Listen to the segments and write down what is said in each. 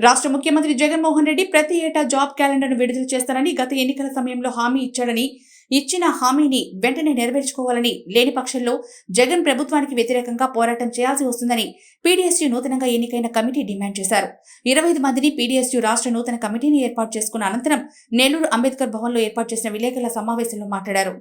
రాష్ట్ర ముఖ్యమంత్రి జగన్మోహన్ రెడ్డి ప్రతి ఏటా జాబ్ క్యాలెండర్ను విడుదల చేస్తారని గత ఎన్నికల సమయంలో హామీ ఇచ్చాడని ఇచ్చిన హామీని వెంటనే నెరవేర్చుకోవాలని లేని పక్షంలో జగన్ ప్రభుత్వానికి వ్యతిరేకంగా పోరాటం చేయాల్సి వస్తుందని పీడీఎస్యూ నూతనంగా ఎన్నికైన కమిటీ డిమాండ్ చేశారు. ఇరవై ఐదు మందిని పీడీఎస్యూ రాష్ట్ర నూతన కమిటీని ఏర్పాటు చేసుకున్న అనంతరం నెల్లూరు అంబేద్కర్ భవన్లో ఏర్పాటు చేసిన విలేకరుల సమావేశంలో మాట్లాడారు.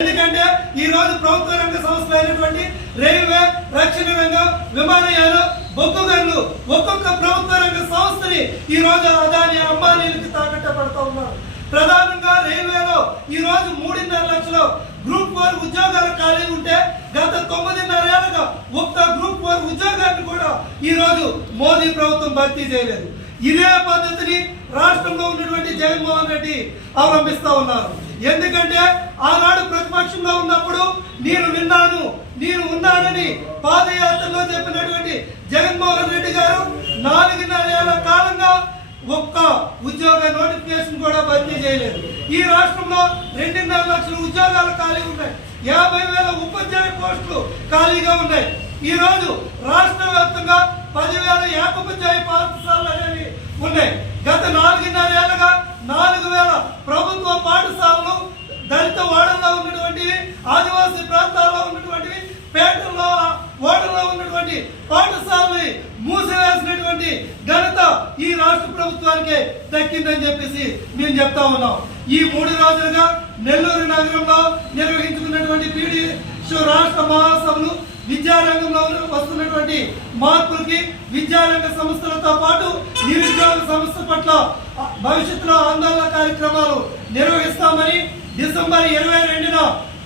ఎందుకంటే ఈ రోజు ప్రభుత్వ రంగ సంస్థలు అయినటువంటి రైల్వే రక్షణ రంగం విమానయానం బొగ్గు ఒక్కొక్క ప్రభుత్వ రంగ సంస్థని ఈ రోజు అదాని అంబానీలకి తాకట్ట పడుతూ ఉన్నారు. ప్రధానంగా రైల్వేలో ఈ రోజు మూడున్నర లక్షలు గ్రూప్ ఫోర్ ఉద్యోగాలు ఖాళీ ఉంటే గత తొమ్మిదిన్నర ఏళ్ళగా ఒక్క గ్రూప్ ఫోర్ ఉద్యోగాన్ని కూడా ఈ రోజు మోదీ ప్రభుత్వం భర్తీ చేయలేదు. ఇదే పద్ధతిని రాష్ట్రంలో ఉన్నటువంటి జగన్మోహన్ రెడ్డి అవలంబిస్తా ఉన్నారు. ఎందుకంటే ఆనాడు ప్రతిపక్షంలో ఉన్నప్పుడు నేను విన్నాను నేను ఉన్నానని పాదయాత్రలో చెప్పినటువంటి జగన్మోహన్ రెడ్డి గారు నాలుగున్నర ఏళ్ళ కాలంగా ఒక్క ఉద్యోగ నోటిఫికేషన్ కూడా భర్తీ చేయలేదు. ఈ రాష్ట్రంలో రెండున్నర లక్షల ఉద్యోగాలు ఖాళీ ఉన్నాయి. యాభై వేల ఉపాధ్యాయ పోస్టులు ఖాళీగా ఉన్నాయి. ఈ రోజు రాష్ట్ర వ్యాప్తంగా పదివేల ఏకోపాధ్యాయ పాఠశాలలు అనేవి ఉన్నాయి. గత నాలుగున్నర ఏళ్ళగా నాలుగు వేల ప్రభుత్వ పాఠశాలలు దళిత వాడల్లో ఉన్నటువంటివి ఆదివాసీ ప్రాంతాల్లో ఉన్నటువంటివి పేటల్లో ఓడల్లో ఉన్నటువంటి పాఠశాలని మూసివేసినటువంటి ఘనత ఈ రాష్ట్ర ప్రభుత్వానికే దక్కిందని చెప్పేసి మేము చెప్తా ఉన్నాం. ఈ మూడు రోజులుగా నెల్లూరు నగరంలో నిర్వహించుకున్నటువంటి పీడి రాష్ట్ర మహాసభలు విద్యారంగంలో వస్తున్నటువంటి మార్పులకి విద్యారంగ సంస్థలతో పాటు నిరుద్యోగ సంస్థ పట్ల భవిష్యత్తులో ఆందోళన కార్యక్రమాలు నిర్వహిస్తామని డిసెంబర్ ఇరవై రెండున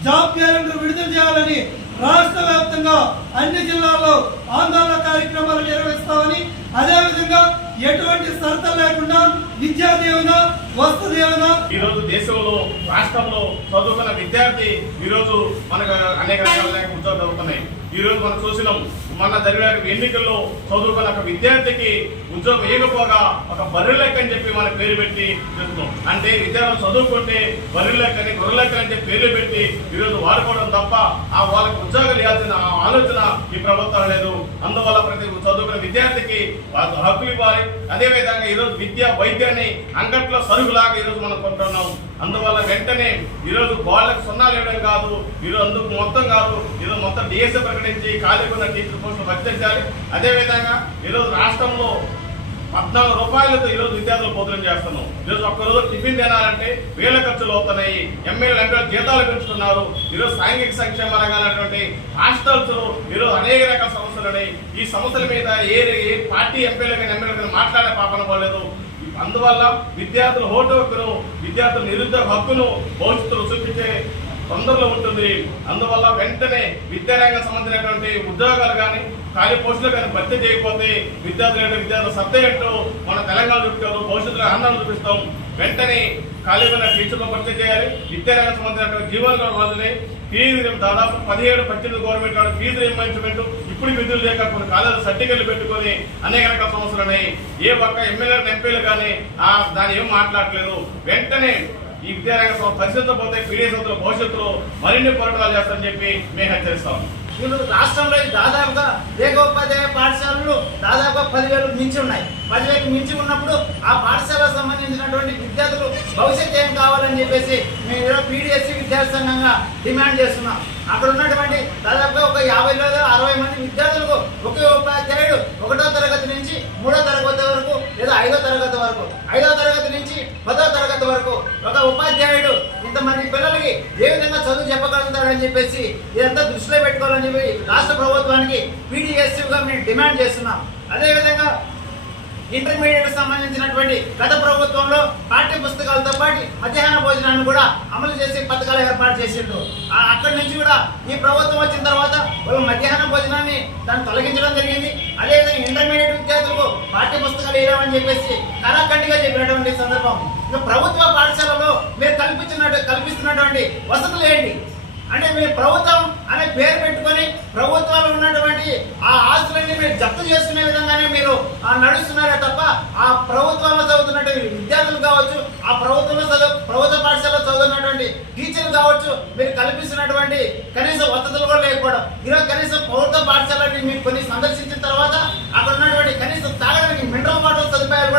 జాబ్ క్యాలెండర్ విడుదల చేయాలని రాష్ట్ర వ్యాప్తంగా అన్ని జిల్లాల్లో ఆందోళన కార్యక్రమాలు నిర్వహిస్తామని అదేవిధంగా ఎటువంటి సరత లేకుండా విద్యా దీవెన వస్తు దీవెన ఈ రోజు దేశంలో రాష్ట్రంలో చదువుకున్న విద్యార్థి ఈరోజు మనకు అనేక రకాల ఉద్యోగాలు అవుతున్నాయి ఈరోజు మనం చూసినాం మొన్న జరిగిన ఎన్నికల్లో చదువుకున్న ఒక విద్యార్థికి ఉద్యోగం వేయకపోగా ఒక బర్రె లెక్క అని చెప్పి మన పేరు పెట్టి చెప్తున్నాం. అంటే విద్యార్థులు చదువుకుంటే బర్రె లెక్కని గొర్రె లెక్క అని చెప్పి పేర్లు పెట్టి ఈరోజు వాడుకోవడం తప్ప ఆ వాళ్ళకి ఉద్యోగాలు ఇవ్వాల్సిన ఆ ఆలోచన ఈ ప్రభుత్వం లేదు. అందువల్ల ప్రతి చదువుకున్న విద్యార్థికి వాళ్ళకు హక్కులు ఇవ్వాలి. అదేవిధంగా ఈరోజు విద్య వైద్యాన్ని అంగట్లో సరుకులాగా ఈ రోజు మనం కొంటున్నాం. అందువల్ల వెంటనే ఈ రోజు వాళ్ళకి సున్నాలు ఇవ్వడం కాదు ఈరోజు అందుకు మొత్తం కాదు ఈరోజు మొత్తం డిఎస్ఏ ప్రకటించి ఖాళీ ఉన్న టీచర్ పోస్టులు భర్తీ అదే విధంగా ఈరోజు రాష్ట్రంలో పద్నాలుగు రూపాయలతో ఈరోజు విద్యార్థులు భోజనం చేస్తున్నాం. ఈరోజు ఒక్కరోజు టిఫిన్ తినాలంటే వేల ఖర్చులు అవుతున్నాయి. ఎమ్మెల్యే ఎంపీలు జీతాలు పెంచుతున్నారు. ఈరోజు సాంఘిక సంక్షేమ రంగాలటువంటి హాస్టల్స్ ఈరోజు అనేక రకాల సమస్యలు ఉన్నాయి. ఈ సమస్యల మీద ఏ పార్టీ ఎంపీలు కానీ ఎమ్మెల్యే కానీ మాట్లాడే పాపన అందువల్ల విద్యార్థుల ఓటు హక్కును విద్యార్థుల నిరుద్యోగ హక్కును భవిష్యత్తులో చూపించే తొందరలో ఉంటుంది. అందువల్ల వెంటనే విద్యారంగం సంబంధించినటువంటి ఉద్యోగాలు కానీ ఖాళీ పోస్టులు కానీ భర్తీ చేయకపోతే విద్యార్థులు విద్యార్థులు విద్యార్థుల సత్తా ఏంటో మన తెలంగాణ చూపించారు భవిష్యత్తులో ఆందోళన చూపిస్తాం వెంటనే ఖాళీగా ఉన్న టీచర్లు భర్తీ చేయాలి. విద్యారంగం సంబంధించిన జీవోలు వదిలే ఫీజు దాదాపు పదిహేడు పద్దెనిమిది గవర్నమెంట్ వాళ్ళు ఫీజు రియంబర్స్మెంట్ ఇప్పుడు విధులు లేక కొన్ని కాలేజీలు సర్టిఫికెట్లు పెట్టుకొని అనేక రకాల సమస్యలు ఉన్నాయి. ఏ పక్క ఎమ్మెల్యేలు ఎంపీలు కానీ ఆ దాని ఏం మాట్లాడలేదు వెంటనే ఈ విద్యారంగ సంస్థ పరిస్థితులపోతే పీడిఎస్ భవిష్యత్తులో మరిన్ని పోరాటాలు చేస్తారని చెప్పి మేము హెచ్చరిస్తాం. ఇప్పుడు రాష్ట్రంలో దాదాపుగా ఏకోపాధ్యాయ పాఠశాలలు దాదాపుగా పదివేలు మించి ఉన్నాయి. పదివేలకు మించి ఉన్నప్పుడు ఆ పాఠశాలకు సంబంధించినటువంటి విద్యార్థులు భవిష్యత్తు ఏం కావాలని చెప్పేసి మేము ఈరోజు సంఘంగా డిమాండ్ చేస్తున్నాం. అక్కడ ఉన్నటువంటి దాదాపుగా ఒక యాభై లేదా అరవై మంది విద్యార్థులకు ఒకే ఉపాధ్యాయుడు ఒకటో తరగతి నుంచి మూడో తరగతి వరకు లేదా ఐదో తరగతి వరకు ఐదో తరగతి నుంచి పదో తరగతి వరకు ఒక ఉపాధ్యాయుడు ఇంతమంది పిల్లలకి ఏ విధంగా చదువు చెప్పగలుగుతారని చెప్పేసి ఇదంతా దృష్టిలో పెట్టుకోవాలని చెప్పి రాష్ట్ర ప్రభుత్వానికి పీడిఎస్సీగా మేము డిమాండ్ చేస్తున్నాం. అదేవిధంగా ఇంటర్మీడియట్ సంబంధించినటువంటి గత ప్రభుత్వంలో పాఠ్య పుస్తకాలతో పాటు మధ్యాహ్న భోజనాన్ని కూడా అమలు చేసి పథకాలు ఏర్పాటు చేసిండు. ఆ- అక్కడి నుంచి కూడా ఈ ప్రభుత్వం వచ్చిన తర్వాత వాళ్ళు మధ్యాహ్న భోజనాన్ని దాన్ని తొలగించడం జరిగింది. అదేవిధంగా ఇంటర్మీడియట్ విద్యార్థులకు పాఠ్య పుస్తకాలు వేయమని చెప్పేసి కళాఖండిగా చెప్పినటువంటి సందర్భం. ఇంకా ప్రభుత్వ పాఠశాలలో మీరు కల్పించినట్టు కల్పిస్తున్నటువంటి వసతులు ఏంటి? అంటే మీరు ప్రభుత్వం అనే పేరు పెట్టుకొని ప్రభుత్వాలు ఆ ఆస్తులన్నీ మీరు జప్తు చేసుకునే విధంగానే మీరు నడుస్తున్నారే తప్ప ఆ ప్రభుత్వంలో చదువుతున్నటువంటి విద్యార్థులు కావచ్చు ఆ ప్రభుత్వంలో చదువు ప్రభుత్వ పాఠశాలలో చదువుతున్నటువంటి టీచర్లు కావచ్చు మీరు కల్పిస్తున్నటువంటి కనీస వసతులు కూడా లేకపోవడం. ఈరోజు కనీసం ప్రభుత్వ పాఠశాలని మీరు కొన్ని సందర్శించిన తర్వాత అక్కడ ఉన్నటువంటి కనీసం తాగడానికి మినరల్ వాటర్ సదుపాయాలు